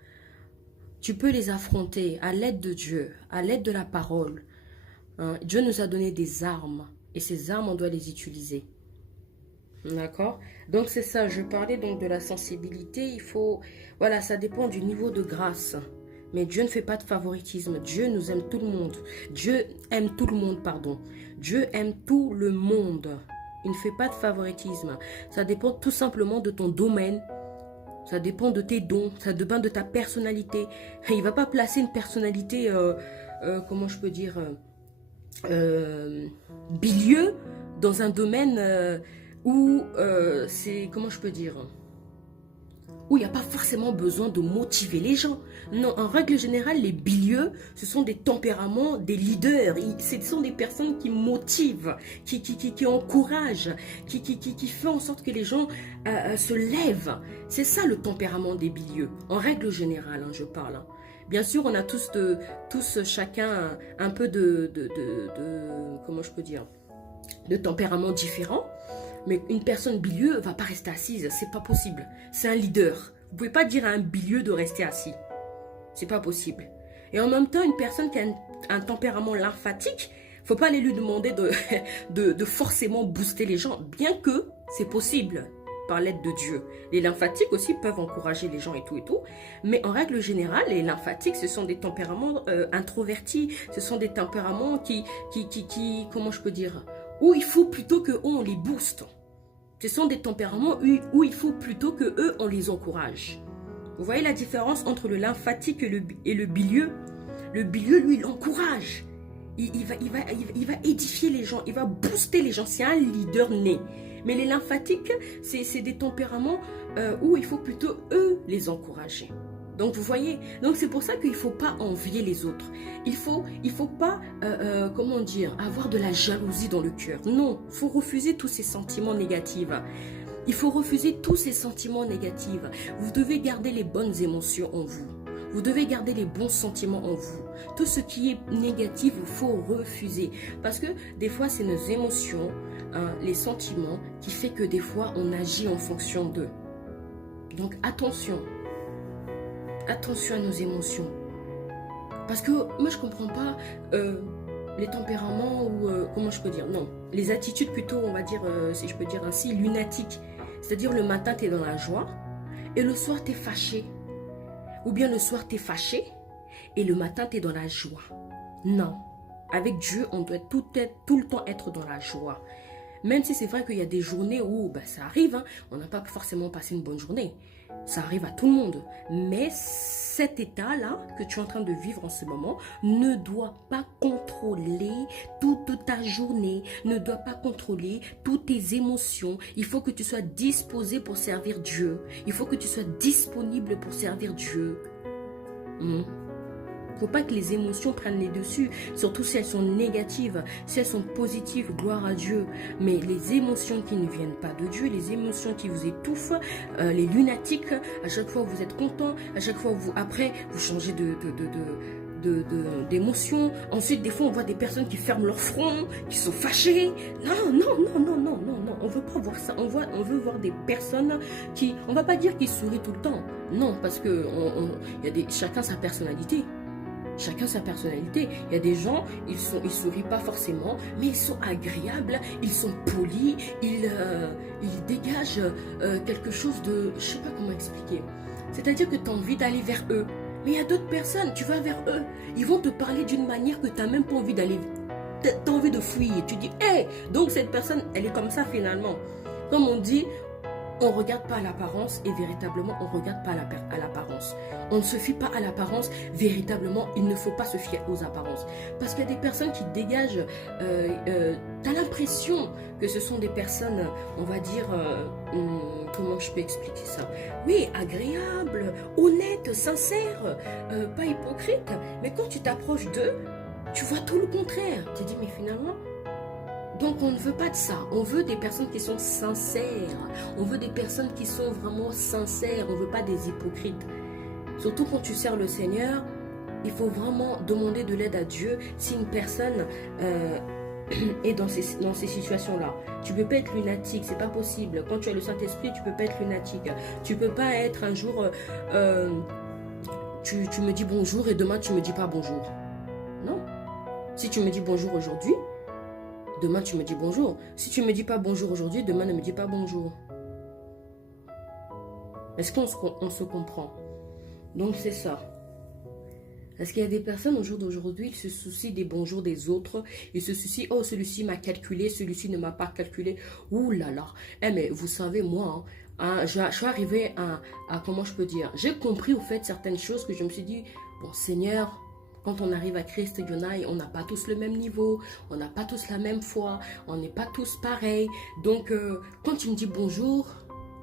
Tu peux les affronter à l'aide de Dieu, à l'aide de la parole. Hein? Dieu nous a donné des armes et ces armes, on doit les utiliser. D'accord? Donc, c'est ça. Je parlais donc de la sensibilité. Voilà, ça dépend du niveau de grâce. Mais Dieu ne fait pas de favoritisme. Dieu nous aime tout le monde. Dieu aime tout le monde, pardon. Dieu aime tout le monde. Il ne fait pas de favoritisme. Ça dépend tout simplement de ton domaine. Ça dépend de tes dons. Ça dépend de ta personnalité. Il ne va pas placer une personnalité, comment je peux dire, bilieu dans un domaine où c'est, comment je peux dire, où il n'y a pas forcément besoin de motiver les gens. Non, en règle générale, les bilieux, ce sont des tempéraments, des leaders. Ce sont des personnes qui motivent, qui encouragent, qui font en sorte que les gens se lèvent. C'est ça le tempérament des bilieux. En règle générale, hein, je parle. Hein. Bien sûr, on a tous chacun un peu comment je peux dire, de tempéraments différents. Mais une personne bilieu ne va pas rester assise, c'est pas possible. C'est un leader. Vous pouvez pas dire à un bilieu de rester assis. C'est pas possible. Et en même temps, une personne qui a un tempérament lymphatique, faut pas aller lui demander de forcément booster les gens, bien que c'est possible par l'aide de Dieu. Les lymphatiques aussi peuvent encourager les gens et tout. Mais en règle générale, les lymphatiques, ce sont des tempéraments introvertis. Ce sont des tempéraments qui, comment je peux dire, où il faut plutôt qu'on les booste. Ce sont des tempéraments où il faut plutôt qu'eux, on les encourage. Vous voyez la différence entre le lymphatique et le bilieux? Le bilieux, lui, il encourage. Il va édifier les gens, il va booster les gens. C'est un leader né. Mais les lymphatiques, c'est des tempéraments où il faut plutôt, eux, les encourager. Donc, vous voyez, donc c'est pour ça qu'il ne faut pas envier les autres. Il faut pas, comment dire, avoir de la jalousie dans le cœur. Non, il faut refuser tous ces sentiments négatifs. Il faut refuser tous ces sentiments négatifs. Vous devez garder les bonnes émotions en vous. Vous devez garder les bons sentiments en vous. Tout ce qui est négatif, il faut refuser. Parce que des fois, c'est nos émotions, hein, les sentiments, qui fait que des fois, on agit en fonction d'eux. Donc, attention. Attention à nos émotions. Parce que moi, je ne comprends pas les tempéraments ou, comment je peux dire, non, les attitudes plutôt, on va dire, si je peux dire ainsi, lunatiques. C'est-à-dire le matin, tu es dans la joie et le soir, tu es fâché. Ou bien le soir, tu es fâché et le matin, tu es dans la joie. Non. Avec Dieu, on doit tout le temps être dans la joie. Même si c'est vrai qu'il y a des journées où ça arrive, hein, on n'a pas forcément passé une bonne journée. Ça arrive à tout le monde. Mais cet état-là que tu es en train de vivre en ce moment ne doit pas contrôler toute ta journée, ne doit pas contrôler toutes tes émotions. Il faut que tu sois disposé pour servir Dieu. Il faut que tu sois disponible pour servir Dieu. Il ne faut pas que les émotions prennent les dessus, surtout si elles sont négatives. Si elles sont positives, gloire à Dieu. Mais les émotions qui ne viennent pas de Dieu, les émotions qui vous étouffent, les lunatiques, à chaque fois vous êtes content, à chaque fois après vous changez d'émotion. Ensuite, des fois, on voit des personnes qui ferment leur front, qui sont fâchées. Non. On veut pas voir ça. On veut voir des personnes qui, on va pas dire qu'ils sourient tout le temps. Non, parce que chacun sa personnalité. Chacun sa personnalité. Il y a des gens, ils sourient pas forcément, mais ils sont agréables, ils sont polis, ils dégagent quelque chose de... Je sais pas comment expliquer. C'est-à-dire que tu as envie d'aller vers eux. Mais il y a d'autres personnes, tu vas vers eux. Ils vont te parler d'une manière que tu n'as même pas envie d'aller... Tu as envie de fuir. Tu dis, hé, donc cette personne, elle est comme ça finalement. Comme on dit... On ne regarde pas à l'apparence et véritablement, on ne regarde pas à l'apparence. On ne se fie pas à l'apparence, véritablement, il ne faut pas se fier aux apparences. Parce qu'il y a des personnes qui dégagent, tu as l'impression que ce sont des personnes, on va dire, comment je peux expliquer ça? Oui, agréables, honnêtes, sincères, pas hypocrites. Mais quand tu t'approches d'eux, tu vois tout le contraire. Tu te dis, mais finalement... Donc on ne veut pas de ça, on veut des personnes qui sont sincères, on veut des personnes qui sont vraiment sincères, on ne veut pas des hypocrites. Surtout quand tu sers le Seigneur, il faut vraiment demander de l'aide à Dieu si une personne est dans ces situations-là. Tu ne peux pas être lunatique, c'est pas possible. Quand tu as le Saint-Esprit, tu ne peux pas être lunatique. Tu ne peux pas être un jour, tu me dis bonjour et demain tu ne me dis pas bonjour. Non. Si tu me dis bonjour aujourd'hui, demain, tu me dis bonjour. Si tu ne me dis pas bonjour aujourd'hui, demain, ne me dis pas bonjour. Est-ce qu'on se comprend? Donc, c'est ça. Parce qu'il y a des personnes au jour d'aujourd'hui, ils se soucient des bonjours des autres. Ils se soucient, oh, celui-ci m'a calculé, celui-ci ne m'a pas calculé. Ouh là là. Eh, mais vous savez, moi, je suis arrivée comment je peux dire, j'ai compris au fait certaines choses que je me suis dit, bon, Seigneur, quand on arrive à Christ, on n'a pas tous le même niveau, on n'a pas tous la même foi, on n'est pas tous pareils. Donc, quand tu me dis bonjour,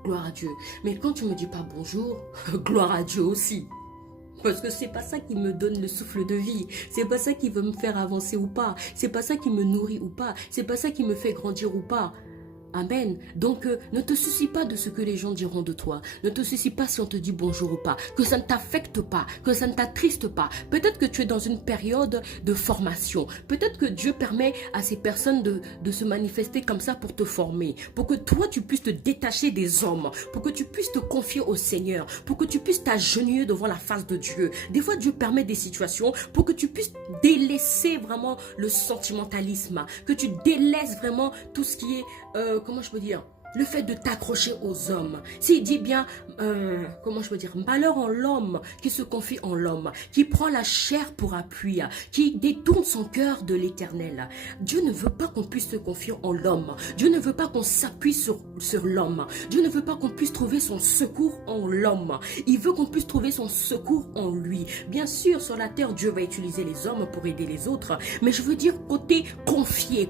gloire à Dieu. Mais quand tu me dis pas bonjour, gloire à Dieu aussi. Parce que c'est pas ça qui me donne le souffle de vie. C'est pas ça qui veut me faire avancer ou pas. C'est pas ça qui me nourrit ou pas. C'est pas ça qui me fait grandir ou pas. Amen. Donc, ne te soucie pas de ce que les gens diront de toi. Ne te soucie pas si on te dit bonjour ou pas. Que ça ne t'affecte pas. Que ça ne t'attriste pas. Peut-être que tu es dans une période de formation. Peut-être que Dieu permet à ces personnes de se manifester comme ça pour te former. Pour que toi, tu puisses te détacher des hommes. Pour que tu puisses te confier au Seigneur. Pour que tu puisses t'agenouiller devant la face de Dieu. Des fois, Dieu permet des situations pour que tu puisses délaisser vraiment le sentimentalisme. Que tu délaisses vraiment tout ce qui est... comment je peux dire, le fait de t'accrocher aux hommes. S'il dit bien, comment je peux dire, malheur en l'homme qui se confie en l'homme, qui prend la chair pour appui, qui détourne son cœur de l'éternel. Dieu ne veut pas qu'on puisse se confier en l'homme. Dieu ne veut pas qu'on s'appuie sur l'homme. Dieu ne veut pas qu'on puisse trouver son secours en l'homme. Il veut qu'on puisse trouver son secours en lui. Bien sûr, sur la terre, Dieu va utiliser les hommes pour aider les autres. Mais je veux dire côté confier.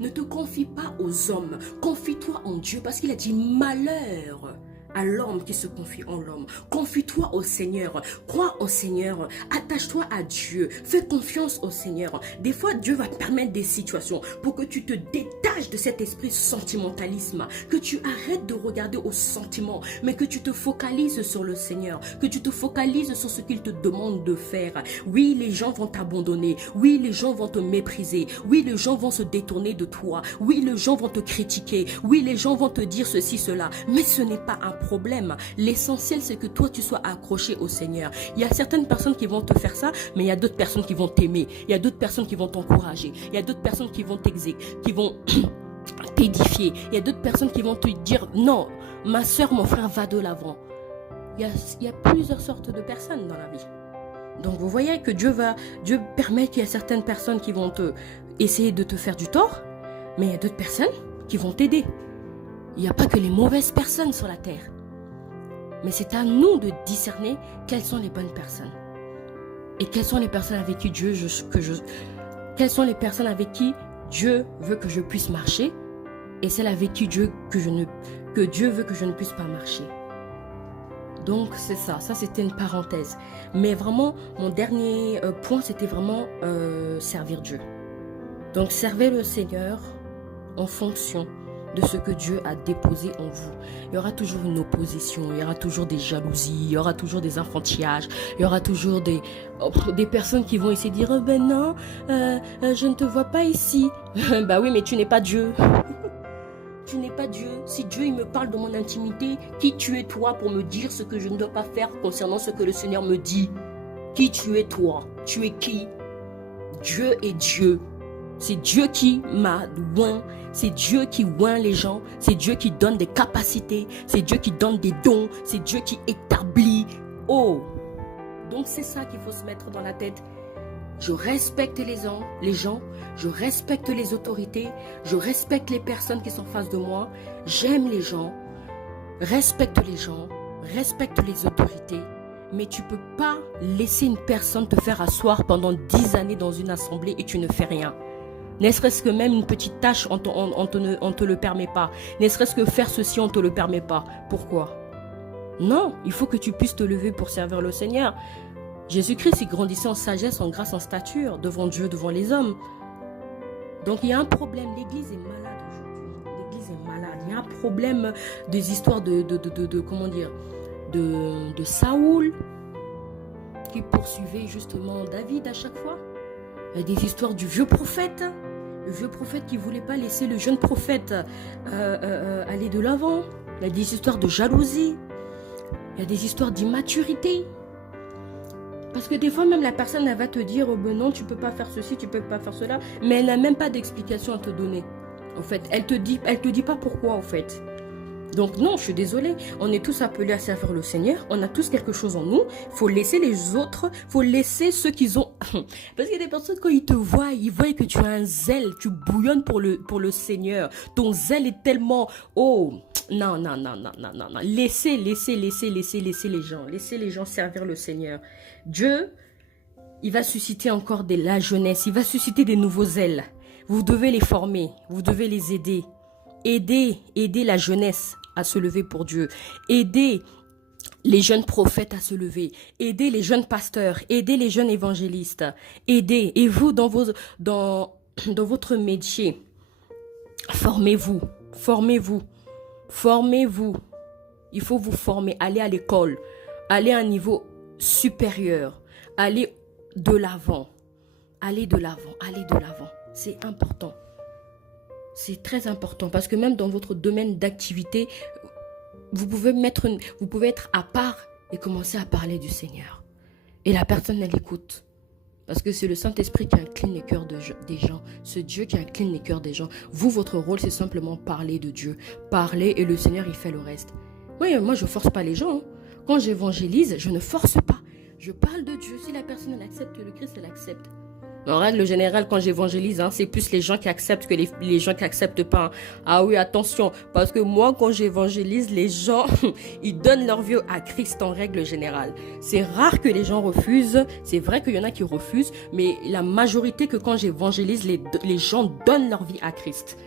Ne te confie pas aux hommes. Confie-toi en Dieu, parce qu'il a dit malheur à l'homme qui se confie en l'homme. Confie-toi au Seigneur, crois au Seigneur, attache-toi à Dieu, fais confiance au Seigneur. Des fois, Dieu va permettre des situations pour que tu te détaches de cet esprit sentimentalisme, que tu arrêtes de regarder aux sentiments, mais que tu te focalises sur le Seigneur, que tu te focalises sur ce qu'il te demande de faire. Oui, les gens vont t'abandonner, oui, les gens vont te mépriser, oui, les gens vont se détourner de toi, oui, les gens vont te critiquer, oui, les gens vont te dire ceci, cela, mais ce n'est pas un problème. L'essentiel, c'est que toi, tu sois accroché au Seigneur. Il y a certaines personnes qui vont te faire ça, mais il y a d'autres personnes qui vont t'aimer. Il y a d'autres personnes qui vont t'encourager. Il y a d'autres personnes qui vont t'édifier. Il y a d'autres personnes qui vont te dire, non, ma soeur, mon frère, va de l'avant. Il y a plusieurs sortes de personnes dans la vie. Donc, vous voyez que Dieu permet qu'il y a certaines personnes qui vont essayer de te faire du tort, mais il y a d'autres personnes qui vont t'aider. Il n'y a pas que les mauvaises personnes sur la terre. Mais c'est à nous de discerner quelles sont les bonnes personnes. Et quelles sont les personnes avec qui quelles sont les personnes avec qui Dieu veut que je puisse marcher. Et celles avec qui Dieu veut que je ne puisse pas marcher. Donc c'est ça. Ça c'était une parenthèse. Mais vraiment, mon dernier point, c'était vraiment servir Dieu. Donc servez le Seigneur en fonction de ce que Dieu a déposé en vous. Il y aura toujours une opposition, il y aura toujours des jalousies, il y aura toujours des enfantillages, il y aura toujours des personnes qui vont essayer de dire oh ben non, je ne te vois pas ici. Bah oui, mais tu n'es pas Dieu. Tu n'es pas Dieu. Si Dieu il me parle de mon intimité, qui tu es toi pour me dire ce que je ne dois pas faire concernant ce que le Seigneur me dit? Qui tu es toi? Tu es qui? Dieu est Dieu. C'est Dieu qui m'a oint. C'est Dieu qui oint les gens. C'est Dieu qui donne des capacités. C'est Dieu qui donne des dons. C'est Dieu qui établit. Oh! Donc c'est ça qu'il faut se mettre dans la tête. Je respecte les gens. Je respecte les autorités. Je respecte les personnes qui sont en face de moi. J'aime les gens. Respecte les gens. Respecte les autorités. Mais tu ne peux pas laisser une personne te faire asseoir pendant 10 années dans une assemblée et tu ne fais rien. Ne serait-ce que même une petite tâche, on te le permet pas. Ne serait-ce que faire ceci, on te le permet pas. Pourquoi? Non, il faut que tu puisses te lever pour servir le Seigneur. Jésus-Christ, il grandissait en sagesse, en grâce, en stature, devant Dieu, devant les hommes. Donc il y a un problème. L'Église est malade aujourd'hui. L'Église est malade. Il y a un problème des histoires comment dire, de Saoul qui poursuivait justement David à chaque fois. Il y a des histoires du vieux prophète. Le vieux prophète qui ne voulait pas laisser le jeune prophète aller de l'avant. Il y a des histoires de jalousie. Il y a des histoires d'immaturité. Parce que des fois, même la personne, elle va te dire, oh ben non, tu ne peux pas faire ceci, tu ne peux pas faire cela. Mais elle n'a même pas d'explication à te donner. En fait, elle te dit pas pourquoi, en fait. Donc non, je suis désolée, on est tous appelés à servir le Seigneur, on a tous quelque chose en nous, il faut laisser les autres, il faut laisser ceux qui ont... Parce qu'il y a des personnes, quand ils te voient, ils voient que tu as un zèle, tu bouillonnes pour le Seigneur, ton zèle est tellement... Oh, non, non, non, non, non, non, non, laissez les gens servir le Seigneur. Dieu, il va susciter encore de la jeunesse, il va susciter des nouveaux zèles. Vous devez les former, vous devez les aider. Aider la jeunesse à se lever pour Dieu. Aider les jeunes prophètes à se lever. Aider les jeunes pasteurs. Aider les jeunes évangélistes. Aider. Et vous, dans votre métier, formez-vous. Formez-vous. Formez-vous. Il faut vous former. Allez à l'école. Allez à un niveau supérieur. Allez de l'avant. Allez de l'avant. Allez de l'avant. C'est important. C'est très important parce que même dans votre domaine d'activité, vous pouvez être à part et commencer à parler du Seigneur. Et la personne, elle écoute. Parce que c'est le Saint-Esprit qui incline les cœurs des gens. C'est Dieu qui incline les cœurs des gens. Vous, votre rôle, c'est simplement parler de Dieu. Parler et le Seigneur, il fait le reste. Oui, moi, je ne force pas les gens. Quand j'évangélise, je ne force pas. Je parle de Dieu. Si la personne, elle accepte le Christ, elle accepte. En règle générale, quand j'évangélise, c'est plus les gens qui acceptent que les gens qui acceptent pas. Ah oui, attention, parce que moi, quand j'évangélise, les gens, ils donnent leur vie à Christ en règle générale. C'est rare que les gens refusent. C'est vrai qu'il y en a qui refusent, mais la majorité que quand j'évangélise, les gens donnent leur vie à Christ.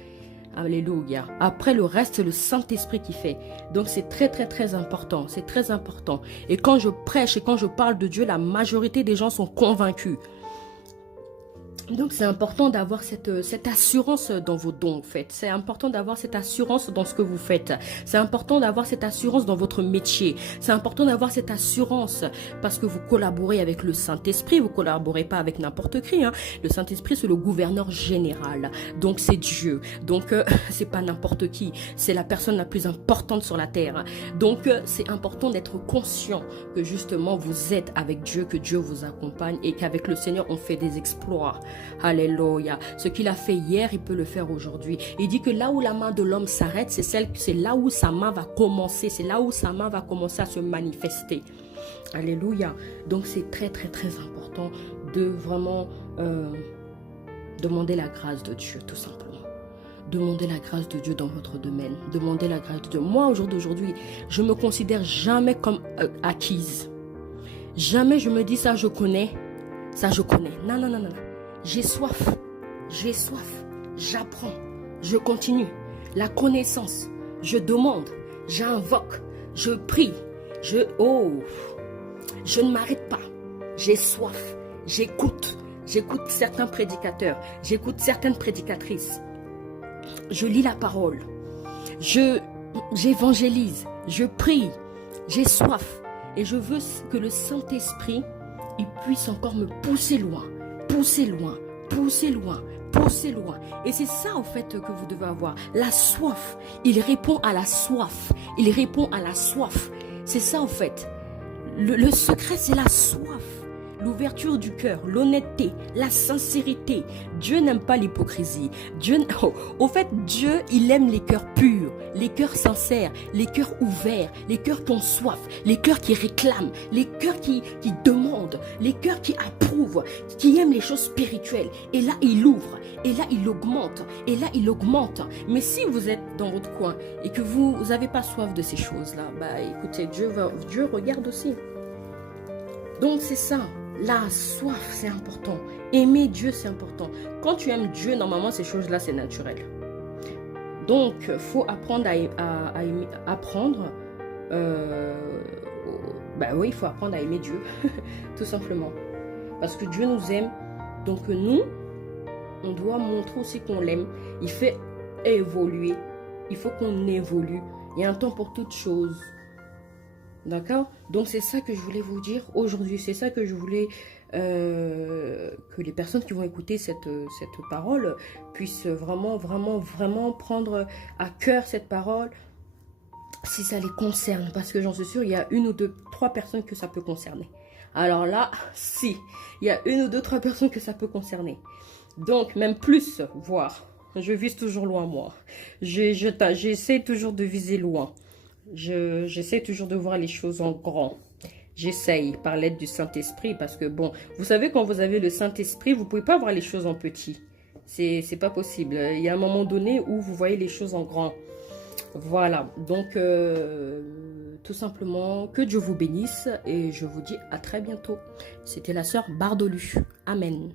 Alléluia. Après, le reste, c'est le Saint-Esprit qui fait. Donc, c'est très, très, très important. C'est très important. Et quand je prêche et quand je parle de Dieu, la majorité des gens sont convaincus. Donc, c'est important d'avoir cette assurance dans vos dons, en fait. C'est important d'avoir cette assurance dans ce que vous faites. C'est important d'avoir cette assurance dans votre métier. C'est important d'avoir cette assurance parce que vous collaborez avec le Saint-Esprit. Vous collaborez pas avec n'importe qui. Le Saint-Esprit, c'est le gouverneur général. Donc, c'est Dieu. Donc, c'est pas n'importe qui. C'est la personne la plus importante sur la terre. Donc, c'est important d'être conscient que justement, vous êtes avec Dieu, que Dieu vous accompagne et qu'avec le Seigneur, on fait des exploits. Alléluia. Ce qu'il a fait hier, il peut le faire aujourd'hui. Il dit que là où la main de l'homme s'arrête, c'est là où sa main va commencer. C'est là où sa main va commencer à se manifester. Alléluia. Donc c'est très très très important de vraiment demander la grâce de Dieu, tout simplement. Demandez la grâce de Dieu dans votre domaine. Demandez la grâce de Dieu. Moi, au jour d'aujourd'hui, je me considère jamais comme acquise. Jamais je me dis ça, je connais. Ça, je connais. Non, non, non, non. J'ai soif, j'apprends, je continue. La connaissance, je demande, j'invoque, je prie, je ne m'arrête pas. J'ai soif, j'écoute certains prédicateurs, j'écoute certaines prédicatrices. Je lis la parole, j'évangélise, je prie, j'ai soif. Et je veux que le Saint-Esprit, il puisse encore me pousser loin. Pousser loin. Et c'est ça, en fait, que vous devez avoir. La soif. Il répond à la soif. C'est ça, en fait. Le secret, c'est la soif. L'ouverture du cœur, l'honnêteté, la sincérité. Dieu n'aime pas l'hypocrisie. Au fait, Dieu, il aime les cœurs purs, les cœurs sincères, les cœurs ouverts, les cœurs qui ont soif, les cœurs qui réclament, les cœurs qui demandent, les cœurs qui approuvent, qui aiment les choses spirituelles. Et là, il ouvre, et là, il augmente, et là, il augmente. Mais si vous êtes dans votre coin et que vous n'avez pas soif de ces choses-là, écoutez, Dieu regarde aussi. Donc, c'est ça. La soif, c'est important. Aimer Dieu, c'est important. Quand tu aimes Dieu, normalement, ces choses-là, c'est naturel. Donc, il faut apprendre à aimer. Il faut apprendre à aimer Dieu, tout simplement. Parce que Dieu nous aime. Donc, nous, on doit montrer aussi qu'on l'aime. Il fait évoluer. Il faut qu'on évolue. Il y a un temps pour toutes choses. D'accord? Donc c'est ça que je voulais vous dire aujourd'hui. C'est ça que je voulais que les personnes qui vont écouter cette parole puissent vraiment prendre à cœur cette parole si ça les concerne. Parce que j'en suis sûre, il y a 1 ou 2, 3 personnes que ça peut concerner. Alors là, si, il y a 1 ou 2, 3 personnes que ça peut concerner. Donc même plus, voire Je vise toujours loin, moi. J'essaie toujours de viser loin. J'essaie toujours de voir les choses en grand. J'essaye par l'aide du Saint-Esprit parce que bon, vous savez, quand vous avez le Saint-Esprit, vous ne pouvez pas voir les choses en petit. C'est pas possible. Il y a un moment donné où vous voyez les choses en grand. Voilà, donc tout simplement, que Dieu vous bénisse et je vous dis à très bientôt. C'était la sœur Bardolu. Amen.